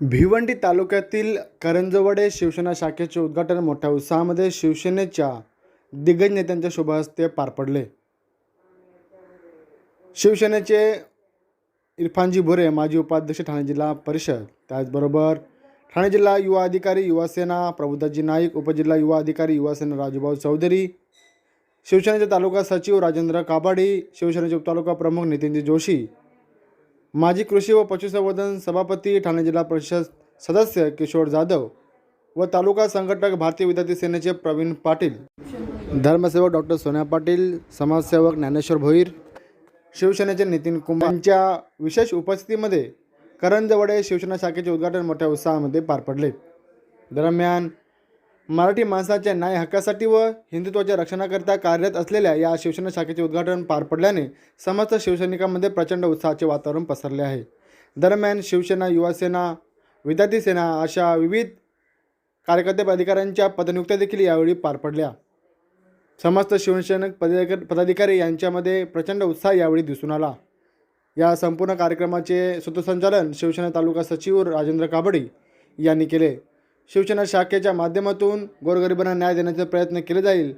भिवंडी तालुक्यातील करंजवडे शिवसेना शाखेचे उद्घाटन मोठ्या उत्साहामध्ये शिवसेनेच्या दिग्गज नेत्यांच्या शुभ हस्ते पार पडले. शिवसेनेचे इरफानजी भोरे माजी उपाध्यक्ष ठाणे जिल्हा परिषद, त्याचबरोबर ठाणे जिल्हा युवा अधिकारी युवासेना प्रभुदासजी नाईक, उपजिल्हा युवा अधिकारी युवासेना राजूभाऊ चौधरी, शिवसेनेचे तालुका सचिव राजेंद्र काबाडी, शिवसेनेचे उपतालुका प्रमुख नितीनजी जोशी, माजी कृषी व पशुसंवर्धन सभापती ठाणे जिल्हा परिषद सदस्य किशोर जाधव व तालुका संघटक भारतीय विद्यार्थी सेनेचे प्रवीण पाटील, धर्मसेवक डॉक्टर सोन्या पाटील, समाजसेवक ज्ञानेश्वर भोईर, शिवसेनेचे नितीन कुमार यांच्या विशेष उपस्थितीमध्ये करंजवडे शिवसेना शाखेचे उद्घाटन मोठ्या उत्साहामध्ये पार पडले. दरम्यान मराठी माणसाच्या न्याय हक्कासाठी व हिंदुत्वाच्या रक्षणाकरिता कार्यरत असलेल्या या शिवसेना शाखेचे उद्घाटन पार पडल्याने समस्त शिवसैनिकांमध्ये प्रचंड उत्साहाचे वातावरण पसरले आहे. दरम्यान शिवसेना, युवासेना, विद्यार्थी सेना अशा विविध कार्यकर्ते पदाधिकाऱ्यांच्या पदनियुक्त्या देखील यावेळी पार पडल्या. समस्त शिवसैनिक पदाधिकारी यांच्यामध्ये प्रचंड उत्साह यावेळी दिसून आला. या संपूर्ण कार्यक्रमाचे सूत्रसंचालन शिवसेना तालुका सचिव राजेंद्र काबाडी यांनी केले. शिवसेना शाखेच्या माध्यमातून गोरगरिबांना न्याय देण्याचा प्रयत्न केले जाईल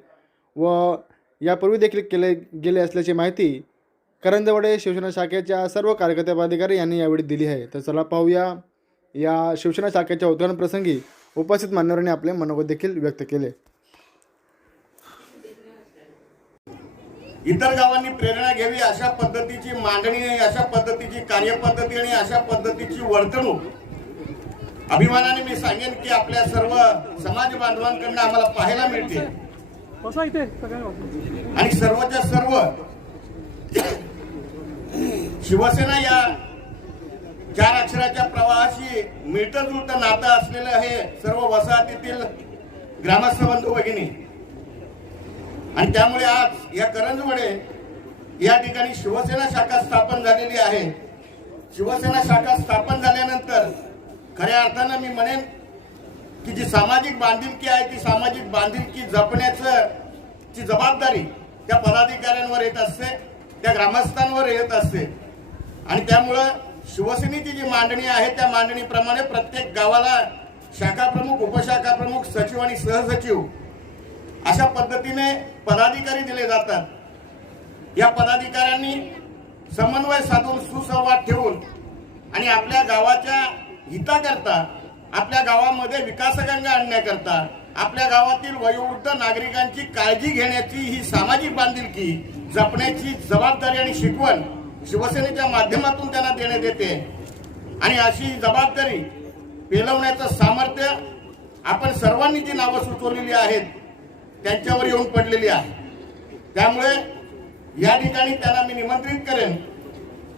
व यापूर्वी देखील केले गेले असल्याची माहिती करंजवडे शिवसेना शाखेच्या सर्व कार्यकर्ते पदाधिकारी यांनी यावेळी दिली आहे. तर चला पाहूया या शिवसेना शाखेच्या उद्घाटन प्रसंगी उपस्थित मान्यवरांनी आपले मनोगत देखील व्यक्त केले. इतर गावांनी प्रेरणा घ्यावी अशा पद्धतीची मांडणी, अशा पद्धतीची कार्यपद्धती आणि अशा पद्धतीची वर्तणूक अभिमानाने मी सांगेन की आपल्या सर्व समाज बांधवांकडून आम्हाला पाहायला मिळते. आणि सर्वच्या सर्व शिवसेना या 4 अक्षराच्या प्रवाहाशी मिळतं जुळतं नातं असलेलं हे सर्व वसाहतीतील ग्रामस्थ बंधू भगिनी, आणि त्यामुळे आज या करंजवडे या ठिकाणी शिवसेना शाखा स्थापन झालेली आहे. शिवसेना शाखा स्थापन झाल्यानंतर खऱ्या अर्थानं मी म्हणेन की जी सामाजिक बांधिलकी आहे ती सामाजिक बांधिलकी जपण्याची जबाबदारी त्या पदाधिकाऱ्यांवर येत असते, त्या ग्रामस्थांवर येत असते. आणि त्यामुळं शिवसेनेची जी मांडणी आहे त्या मांडणीप्रमाणे प्रत्येक गावाला शाखा प्रमुख, उपशाखा प्रमुख, सचिव आणि सहसचिव अशा पद्धतीने पदाधिकारी दिले जातात. या पदाधिकाऱ्यांनी समन्वय साधून सुसंवाद ठेवून आणि आपल्या गावाच्या हिताकरता, आपल्या गावामध्ये विकासगंगा आणण्याकरता, आपल्या गावातील वयोवृद्ध नागरिकांची काळजी घेण्याची ही सामाजिक बांधिलकी जपण्याची जबाबदारी आणि शिकवण शिवसेनेच्या माध्यमातून त्यांना देण्यात येते. आणि अशी जबाबदारी पेलवण्याचं सामर्थ्य आपण सर्वांनी जी नावं सुचवलेली आहेत त्यांच्यावर येऊन पडलेली आहे. त्यामुळे या ठिकाणी त्यांना मी निमंत्रित करेन.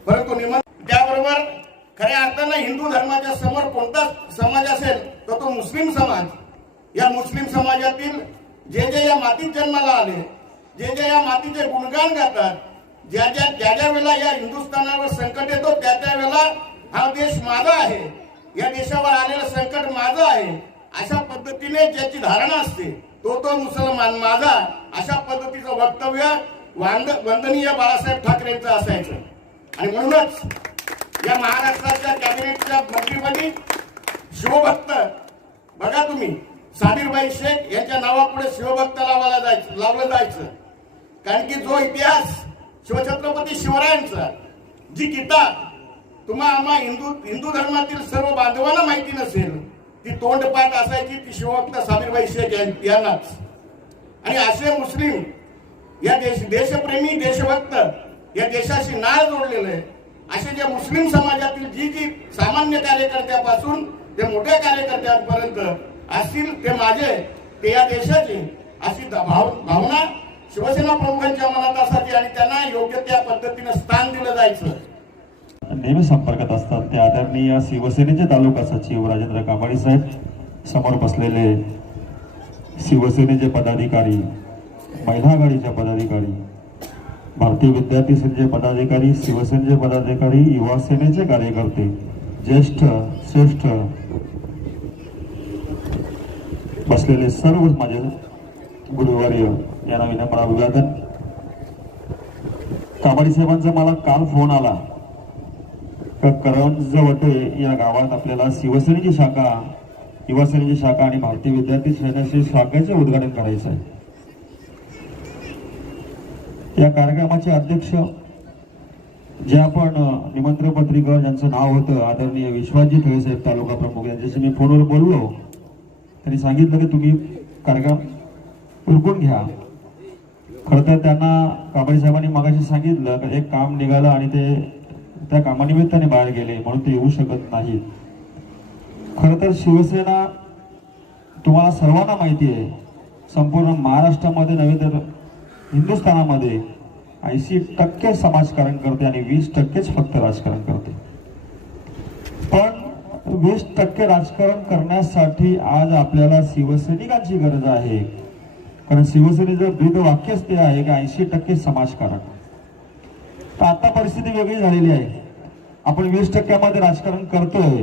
परंतु त्याबरोबर खऱ्या अर्थानं हिंदू धर्माच्या समोर कोणता समाज असेल तर तो मुस्लिम समाज. या मुस्लिम समाजातील जे या मातीत जन्माला आले, जे या मातीचे गुणगान गातात, ज्या वेळेला या हिंदुस्थानावर संकट येतो त्या वेळेला हा देश माझा आहे, या देशावर आलेलं संकट माझं आहे, अशा पद्धतीने ज्याची धारणा असते तो मुसलमान माझा, अशा पद्धतीचं वक्तव्य वंदनीय बाळासाहेब ठाकरेंचं असायचं. आणि म्हणूनच या महाराष्ट्राच्या कॅबिनेटच्या मंत्रीपदी शिवभक्त बघा तुम्ही, साबीरबाई शेख यांच्या नावापुढे शिवभक्त लावलं जायचं. कारण की जो इतिहास शिवछत्रपती शिवरायांचा, जी गीता आम्हा हिंदू धर्मातील सर्व बांधवांना माहिती नसेल ती तोंडपाठ असायची ती शिवभक्त साबीरबाई शेख यांनाच. आणि असे मुस्लिम या देशप्रेमी देशभक्त या देशाशी नाळ जोडलेले असे जे मुस्लिम समाजातील जी सामान्य कार्यकर्त्यापासून ते मोठ्या कार्यकर्त्यांपर्यंत असतील ते माझे, ते या देशाची, अशी भावना शिवसेना प्रमुखांच्या मनात असायची आणि त्यांना योग्य त्या पद्धतीने स्थान दिलं जायचं. नेहमी संपर्कात असतात ते आदरणीय शिवसेनेचे तालुका सचिव राजेंद्र काबाडी साहेब, समोर बसलेले शिवसेनेचे पदाधिकारी, महिला आघाडीचे पदाधिकारी, भारतीय विद्यार्थी सेनेचे पदाधिकारी, शिवसेनेचे पदाधिकारी, युवा सेनेचे कार्यकर्ते, ज्येष्ठ श्रेष्ठ बसलेले सर्व माझे गुरुवर्य यांना विनम्र अभिवादन. काबाडी साहेबांचा मला काल फोन आला करंजवटे या गावात आपल्याला शिवसेनेची शाखा, युवासेनेची शाखा आणि भारतीय विद्यार्थी सेनेची शाखेचे उद्घाटन करायचं आहे. या कार्यक्रमाचे अध्यक्ष जे आपण निमंत्रण पत्रिकेवर ज्यांचं नाव होतं आदरणीय विश्वासजी ठळे साहेब तालुका प्रमुख, यांच्याशी मी फोनवर बोललो. त्यांनी सांगितलं की तुम्ही कार्यक्रम उरकून घ्या. खरं तर त्यांना कांबळे साहेबांनी मगाशी सांगितलं की एक काम निघालं आणि ते त्या कामानिमित्ताने बाहेर गेले म्हणून ते येऊ शकत नाहीत. खरं तर शिवसेना तुम्हाला सर्वांना माहिती आहे, संपूर्ण महाराष्ट्रामध्ये नव्हे तर हिंदुस्थानामध्ये 80% समाजकारण करते आणि 20%च फक्त राजकारण करते. पण 20% राजकारण करण्यासाठी आज आपल्याला शिवसैनिकांची गरज आहे. कारण शिवसेनेचं ब्रीद वाक्यच ते आहे की 80% समाजकारण. तर आता परिस्थिती वेगळी झालेली आहे. आपण 20% राजकारण करतोय,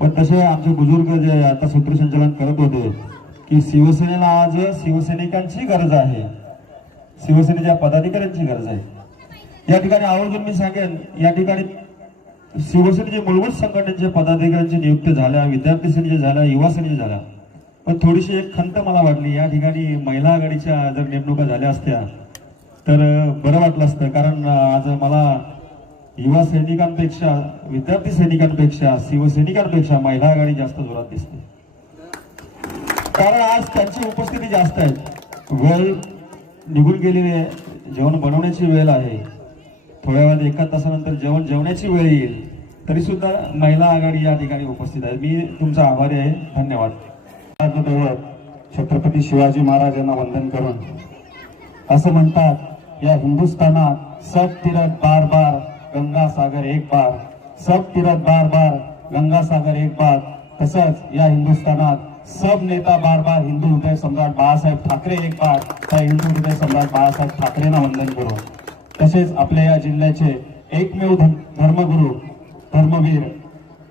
पण तसे आमचे बुजुर्ग जे आता सूत्रसंचालन करत होते की शिवसेनेला आज शिवसैनिकांची गरज आहे, शिवसेनेच्या पदाधिकाऱ्यांची गरज आहे. या ठिकाणी आवर्जून मी सांगेन, या ठिकाणी शिवसेनेचे मूलभूत संघटनेचे पदाधिकाऱ्यांची नियुक्ती झाल्या, विद्यार्थी सेनेच्या झाल्या, युवा सेनेच्या झाल्या. पण थोडीशी एक खंत मला वाटली, या ठिकाणी महिला आघाडीच्या जर नेमणुका झाल्या असत्या तर बरं वाटलं असतं. कारण आज मला युवा सैनिकांपेक्षा, विद्यार्थी सैनिकांपेक्षा, शिवसैनिकांपेक्षा महिला आघाडी जास्त जोरात दिसते. कारण आज त्यांची उपस्थिती जास्त आहे. वेळ निघून गेलेली आहे, जेवण बनवण्याची वेळ आहे. थोड्या वेळात 1 तासानंतर जेवण्याची वेळ येईल, तरी सुद्धा महिला आघाडी या ठिकाणी उपस्थित आहे. मी तुमचा आभारी आहे. धन्यवाद. छत्रपती शिवाजी महाराज यांना वंदन करून असं म्हणतात, या हिंदुस्थानात सब तीरथ बार बार गंगा सागर एक बार, सब तीरथ बार बार गंगा सागर एक बार. तसंच या हिंदुस्थानात सब नेता बार बार हिंदू हृदय सम्राट बाळासाहेब ठाकरे एक बार, त्या हिंदू हृदय सम्राट बाळासाहेब ठाकरेंना वंदन करून, तसेच आपल्या या जिल्ह्याचे एकमेव धर्मगुरू धर्मवीर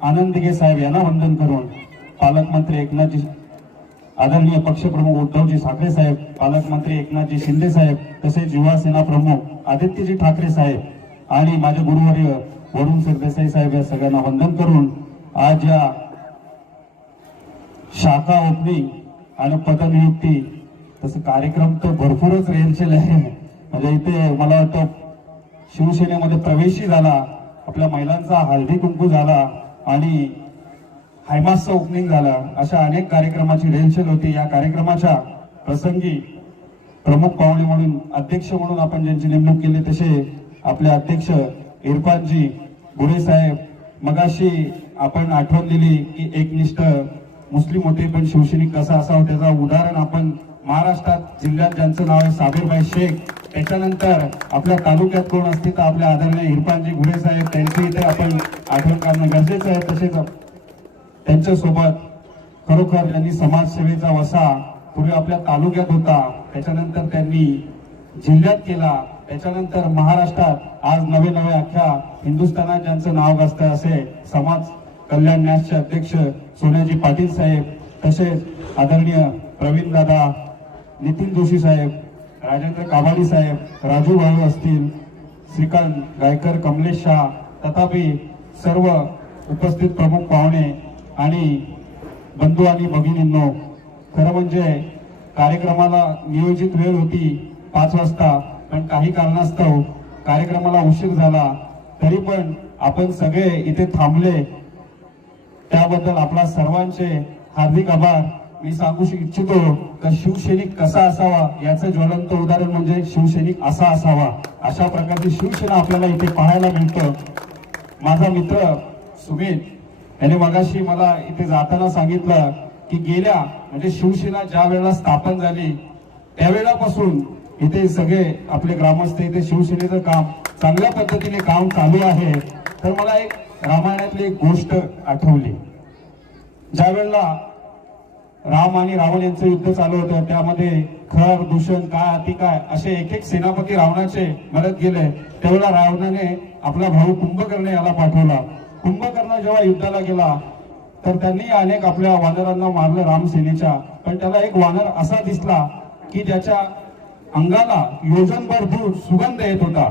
आनंदगे साहेब यांना वंदन करून, पालकमंत्री एकनाथजी, आदरणीय पक्षप्रमुख उद्धवजी ठाकरे साहेब, पालकमंत्री एकनाथजी शिंदे साहेब, तसेच युवा सेना प्रमुख आदित्यजी ठाकरे साहेब आणि माझे गुरुवर्य वरुण सरदेसाई साहेब या सगळ्यांना वंदन करून आज या शाखा ओपनिंग आणि पदनियुक्ती तसं कार्यक्रम तर भरपूरच रेलचेल आहे. म्हणजे इथे मला वाटतं शिवसेनेमध्ये प्रवेशही झाला, आपल्या महिलांचा हळदी कुंकू झाला आणि हायमासचं ओपनिंग झाला. अशा अनेक कार्यक्रमाची रेलचेल होती. या कार्यक्रमाच्या प्रसंगी प्रमुख पाहुणे म्हणून, अध्यक्ष म्हणून आपण ज्यांची नेमणूक केली तसे आपले अध्यक्ष इरफानजी गुरे साहेब, मगाशी आपण आठवण दिली की एकनिष्ठ मुस्लिम होते पण शिवसैनिक कसा असावं, त्याचं उदाहरण आपण महाराष्ट्रात जिल्ह्यात ज्यांचं नाव आहे साबिरभाई शेख, त्याच्यानंतर आपल्या तालुक्यात कोण असते तर आपल्या आदरणीय इरफानजी गुरे साहेब, त्यांची इथे आपण आठवण काढणं गरजेचं आहे. तसेच त्यांच्यासोबत खरोखर त्यांनी समाजसेवेचा वसा पूर्वी आपल्या तालुक्यात होता, त्याच्यानंतर त्यांनी जिल्ह्यात केला, त्याच्यानंतर महाराष्ट्रात, आज नवे नवे अख्ख्या हिंदुस्थानात ज्यांचं नाव गाजतं असे समाज कल्याण न्यासचे अध्यक्ष सोन्याजी पाटील साहेब, तसेच आदरणीय प्रवीण दादा, नितीन जोशी साहेब, राजेंद्र काबाडी साहेब, राजू भाऊ असतील, श्रीकांत गायकर, कमलेश शाह, तथापि सर्व उपस्थित प्रमुख पाहुणे आणि बंधू आणि भगिनींनो, खरं म्हणजे कार्यक्रमाला नियोजित वेळ होती 5 वाजता, पण काही कारणास्तव कार्यक्रमाला उशीर झाला. तरी पण आपण सगळे इथे थांबले, त्याबद्दल आपला सर्वांचे हार्दिक आभार. मी सांगू इच्छितो की शिवसैनिक कसा असावा याचं ज्वलंत उदाहरण म्हणजे शिवसैनिक असा असावा. अशा प्रकारची शिवसेना आपल्याला इथे पाहायला मिळतं. माझा मित्र सुमित याने मगाशी मला इथे जाताना सांगितलं की गेल्या म्हणजे शिवसेना ज्या वेळेला स्थापन झाली त्यावेळेपासून इथे सगळे आपले ग्रामस्थ इथे शिवसेनेचं काम चांगल्या पद्धतीने काम चालू आहे. तर मला एक रामायणातली एक गोष्ट आठवली. ज्या वेळेला राम आणि रावण यांचं युद्ध चालू होतं, त्यामध्ये खर दूषण काय अति काय असे एक एक सेनापती रावणाचे मरत गेले. त्यावेळेला रावणाने आपला भाऊ कुंभकर्ण याला पाठवला. कुंभकर्ण जेव्हा युद्धाला गेला तर त्यांनी अनेक आपल्या वानरांना मारलं रामसेनेच्या, पण त्याला एक वानर असा दिसला की ज्याच्या अंगाला योजनभर दूर सुगंध येत होता.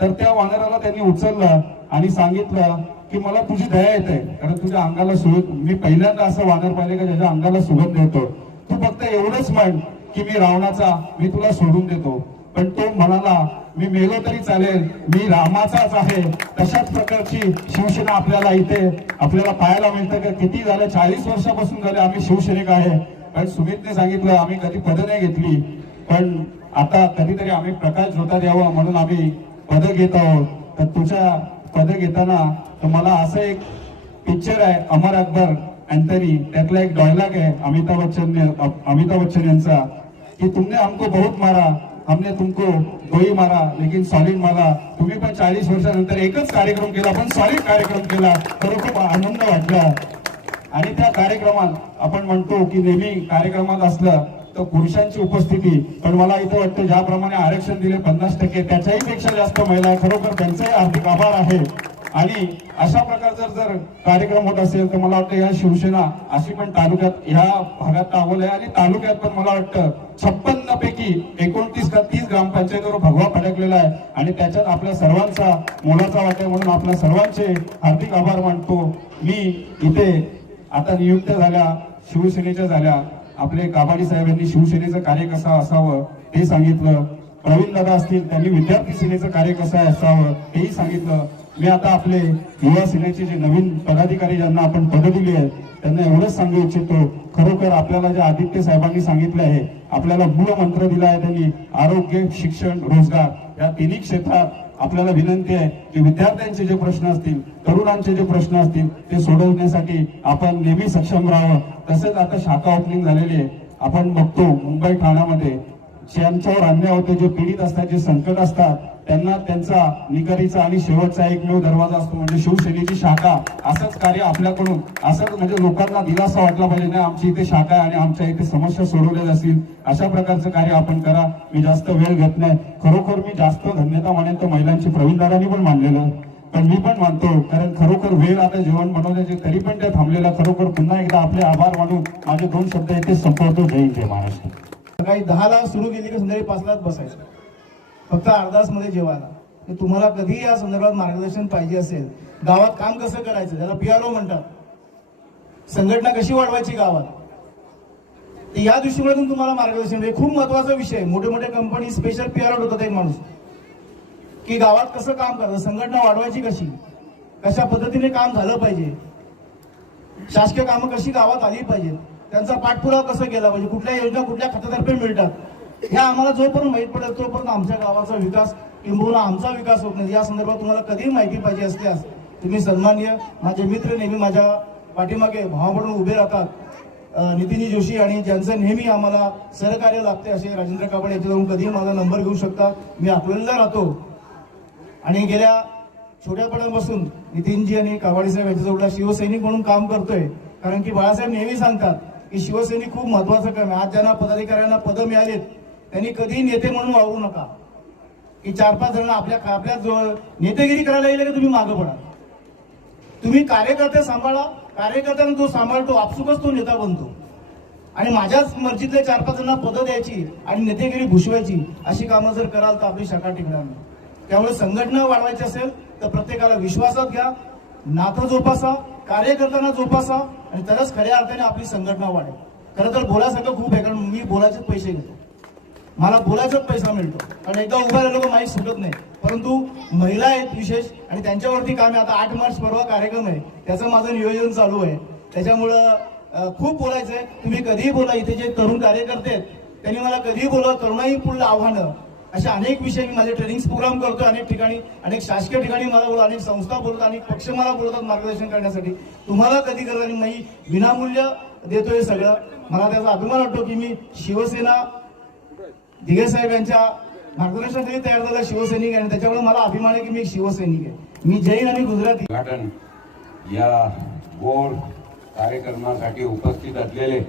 तर त्या वानराला त्यांनी उचललं आणि सांगितलं की मला तुझी दया येते, कारण तुझ्या अंगाला सुगंध, मी पहिल्यांदा असं वानर पाहिले का ज्याच्या अंगाला सुगंध येतो. तू फक्त एवढंच म्हण की मी रावणाचा, मी तुला सोडून देतो. पण तो म्हणाला मी मेलो तरी चालेल, मी रामाचाच आहे. तशाच प्रकारची शिवसेना आपल्याला इथे आपल्याला पाहायला मिळतं का किती झालं, 40 वर्षापासून झाले आम्ही शिवसैनिक आहे. पण सुमितने सांगितलं आम्ही कधी पदं नाही घेतली, पण आता कधीतरी आम्ही प्रकाश झोतात यावं म्हणून आम्ही पदं घेत आहोत. तर तुझ्या पदं घेताना तर मला असं एक पिक्चर आहे अमर अकबर अँथनी, त्यातला एक डायलॉग आहे अमिताभ बच्चन यांचा की तुमने हमको बहुत मारा, हमने तुमको गोळी मारा लेकिन सॉलिड मारा. तुम्ही पण 40 वर्षानंतर एकच कार्यक्रम केला, पण सॉलिड कार्यक्रम केला. खरोखर आनंद वाटला. आणि त्या कार्यक्रमात आपण म्हणतो की नेहमी कार्यक्रमात असलं तर पुरुषांची उपस्थिती, पण मला इथं वाटतं ज्याप्रमाणे आरक्षण दिले 50%, त्याच्याही पेक्षा जास्त महिला आहे. खरोखर त्यांचाही हार्दिक आभार आहे. आणि अशा प्रकारचा जर कार्यक्रम होत असेल तर मला वाटतं या शिवसेना अशी पण तालुक्यात, ह्या भागात तावल आहे आणि तालुक्यात पण मला वाटतं 56 पैकी 29 का 30 ग्रामपंचायतीवर भगवा फडकलेला आहे. आणि त्याच्यात आपल्या सर्वांचा मोलाचा वाटा आहे. म्हणून आपल्या सर्वांचे हार्दिक आभार मानतो. मी इथे आता नियुक्त झाल्या शिवसेनेच्या झाल्या, आपले काबाडी साहेब यांनी शिवसेनेचं कार्य कसं असावं ते सांगितलं. प्रवीण दादा असतील त्यांनी विद्यार्थी सेनेचं कार्य कसं असावं तेही सांगितलं. मी आता आपले युवा सेनेचे जे नवीन पदाधिकारी ज्यांना आपण पदं दिली आहेत त्यांना एवढंच सांगू इच्छितो, खरोखर आपल्याला जे आदित्य साहेबांनी सांगितलं आहे, आपल्याला मूळ मंत्र दिला आहे त्यांनी, आरोग्य, शिक्षण, रोजगार या तिन्ही क्षेत्रात आपल्याला विनंती आहे की विद्यार्थ्यांचे जे प्रश्न असतील, तरुणांचे जे प्रश्न असतील ते सोडवण्यासाठी आपण नेहमी सक्षम राहावं. तसेच आता शाखा ओपनिंग झालेली आहे. आपण बघतो मुंबई ठाण्यामध्ये ज्यांच्यावर अन्याय होते, जे पीडित असतात, जे संकट असतात, त्यांना त्यांचा निगरीचा आणि शेवटचा एकमेव दरवाजा असतो म्हणजे शिवसेनेची शाखा. असंच कार्य आपल्याकडून, असंच म्हणजे लोकांना दिलासा वाटला पाहिजे नाही आमची इथे शाखा आहे आणि आमच्या इथे समस्या सोडवल्या जातील, अशा प्रकारचं कार्य आपण करा. मी जास्त वेळ घेत नाही. खरोखर मी जास्त धन्यता मानेन तर महिलांची, प्रवीण दादांनी पण मानलेलं, पण मी पण मानतो कारण खरोखर वेळ आता जेवण बनवण्याचे तरी पण ते थांबलेला. खरोखर पुन्हा एकदा आपले आभार मानून माझे 2 शब्द इथे संपवतो. जय जय महाराष्ट्र. सकाळी 10ला सुरू केली की संध्याकाळी 5लाच बसायचं, फक्त अर्धा तास मध्ये जेवायला. तुम्हाला कधी या संदर्भात मार्गदर्शन पाहिजे असेल, गावात काम कसं करायचं, त्याला PRO म्हणतात, संघटना कशी वाढवायची गावात, या दृष्टिकोनातून तुम्हाला मार्गदर्शन म्हणजे खूप महत्वाचा विषय. मोठे मोठे कंपनी स्पेशल PRO होतात एक माणूस की गावात कसं काम करायचं, संघटना वाढवायची कशी, कशा पद्धतीने काम झालं पाहिजे, शासकीय कामं कशी गावात आली पाहिजेत, त्यांचा पाठपुरावा कसं केला पाहिजे, कुठल्या योजना कुठल्या खात्यातर्फे मिळतात, ह्या आम्हाला जोपर्यंत माहीत पडेल तोपर्यंत आमच्या गावाचा विकास किंबहुना आमचा विकास होत नाही. या संदर्भात तुम्हाला कधी माहिती पाहिजे असल्यास तुम्ही सन्माननीय माझे मित्र नेहमी माझ्या पाठीमागे भावाकडून उभे राहतात, नितीनजी जोशी, आणि ज्यांचं नेहमी आम्हाला सहकार्य लागते असे राजेंद्र काबळे, याच्या जाऊन कधीही माझा नंबर घेऊ शकता. मी अकोल्याला राहतो आणि गेल्या छोट्यापणापासून नितीनजी आणि काबाडी साहेब यांच्याजवळ शिवसैनिक म्हणून काम करतोय. कारण की बाळासाहेब नेहमी सांगतात की शिवसैनिक खूप महत्वाचं काम आहे. आज ज्यांना पदाधिकाऱ्यांना पदं मिळालीत त्यांनी कधी नेते म्हणून वावरू नका की 4-5 जण आपल्या जवळ नेतेगिरी करायला येईल की तुम्ही मागं पडा. तुम्ही कार्यकर्ते सांभाळा, कार्यकर्त्यांना जो सांभाळतो आपसुकच तो नेता बनतो. आणि माझ्याच मर्जीतले 4-5 जणांना पदं द्यायची आणि नेतेगिरी भुसवायची अशी कामं जर कराल तर आपली शाखा टिकणार नाही. त्यामुळे संघटना वाढवायची असेल तर प्रत्येकाला विश्वासात घ्या, नातं जोपासा, कार्यकर्त्यांना जोपासा, आणि तरच खऱ्या अर्थाने आपली संघटना वाढेल. खरं तर बोलायसारखं खूप आहे, कारण मी बोलायचेच पैसे घेतो, मला बोलायचाच पैसा मिळतो, कारण एकदा उभा राहिलो का माहीत सुटत नाही. परंतु महिला आहेत विशेष आणि त्यांच्यावरती काम आहे. आता 8 मार्च परवा कार्यक्रम आहे, त्याचं माझं नियोजन चालू आहे. त्याच्यामुळं खूप बोलायचं आहे. तुम्ही कधीही बोला. इथे जे तरुण कार्यकर्ते आहेत त्यांनी मला कधीही बोला. तरुणाई पुढलं आव्हानं, अशा अनेक विषय मी माझे ट्रेनिंग प्रोग्राम करतो. अनेक ठिकाणी, अनेक शासकीय ठिकाणी मला बोलतात, अनेक संस्था बोलतात, अनेक पक्ष मला बोलतात मार्गदर्शन करण्यासाठी. तुम्हाला कधी गरज नाही, मी विनामूल्य देतोय सगळं. मला त्याचा अभिमान वाटतो की मी शिवसेना दिघे साहेब यांच्या मार्गदर्शनाखाली तयार झाला शिवसैनिक आहे, आणि त्याच्यामुळे मला अभिमान आहे की मी एक शिवसैनिक आहे. मी जैन आणि गुजराती. उद्घाटन या गोड कार्यक्रमासाठी उपस्थित असलेले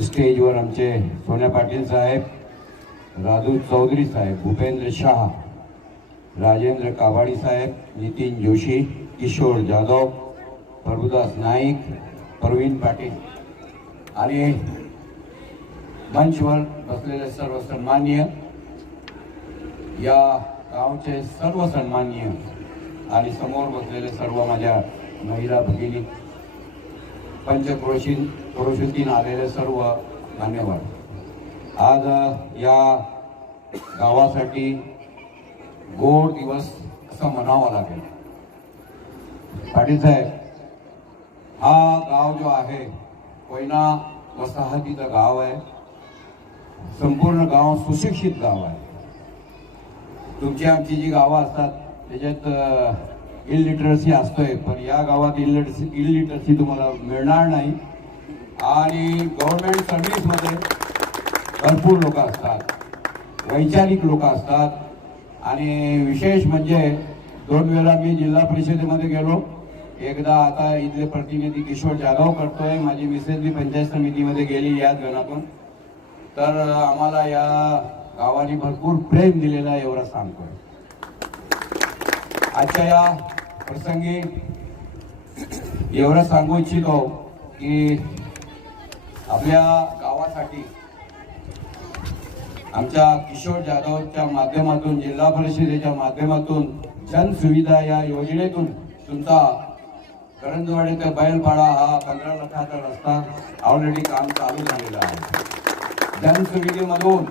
स्टेजवर आमचे सोन्या पाटील साहेब, राजू चौधरी साहेब, भूपेंद्र शाह, राजेंद्र काबाडी साहेब, नितीन जोशी, किशोर जाधव, प्रभुदास नाईक, प्रवीण पाटील आणि मंचवर बसलेले सर्व सन्माननीय, या गावचे सर्व सन्माननीय आणि समोर बसलेले सर्व माझ्या महिला भगिनी, पंचक्रोशीतून आलेले सर्व मान्यवर, आज या गावासाठी गोड दिवस असं म्हणावा लागेल. पाटील साहेब, हा गाव जो आहे कोयना वसाहतीचं गाव आहे. संपूर्ण गाव सुशिक्षित गाव आहे. तुमची आमची जी गावं असतात त्याच्यात इलिटरसी असतोय, पण या गावात इलिटरसी तुम्हाला मिळणार नाही. आणि गव्हर्नमेंट सर्व्हिसमध्ये भरपूर लोक असतात, वैचारिक लोक असतात. आणि विशेष म्हणजे 2 वेळा मी जिल्हा परिषदेमध्ये गेलो. एकदा आता इथले प्रतिनिधी किशोर जाधव करतोय, माझी मिसेसबी पंचायत समितीमध्ये गेली याच गणातून. तर आम्हाला या गावाने भरपूर प्रेम दिलेला आहे एवढं सांगतोय. आजच्या या प्रसंगी एवढं सांगू इच्छितो की आपल्या गावासाठी आमच्या किशोर जाधवच्या माध्यमातून, जिल्हा परिषदेच्या माध्यमातून, जनसुविधा या योजनेतून तुमचा करंजवाडी ते बैलपाडा हा 15 लाखाचा रस्ता ऑलरेडी काम चालू झालेला आहे. जनसुविधेमधून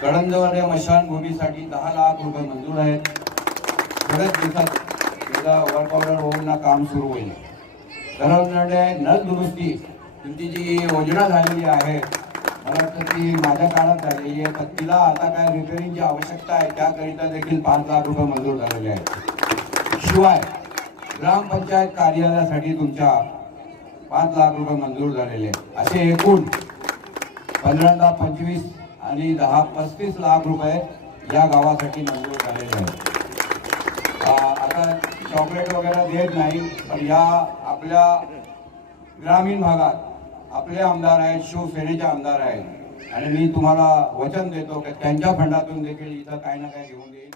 करंजवाडी मशानभूमीसाठी 10 लाख रुपये मंजूर आहेत. थोड्याच दिवसात त्याचा वर्क ऑर्डर होऊन काम सुरू होईल. करंजवाडी नळ दुरुस्ती तुमची जी योजना झालेली आहे, मला वाटतं ती माझ्या काळात झालेली आहे, पण तिला आता काय रिपेअरिंगची आवश्यकता आहे, त्याकरिता देखील 5 लाख रुपये मंजूर झालेले आहेत. शिवाय ग्रामपंचायत कार्यालयासाठी तुमच्या 5 लाख रुपये मंजूर झालेले आहेत. असे एकूण 15 25 आणि 10 35 लाख रुपये या गावासाठी मंजूर झालेले आहेत. आता चॉकलेट वगैरे देत नाही, पण या आपल्या ग्रामीण भागात आपले आमदार आहेत, शिवसेनेचे आमदार आहेत, आणि मी तुम्हाला वचन देतो की त्यांच्या फंडातून देखील इथं काही ना काही घेऊन देईल.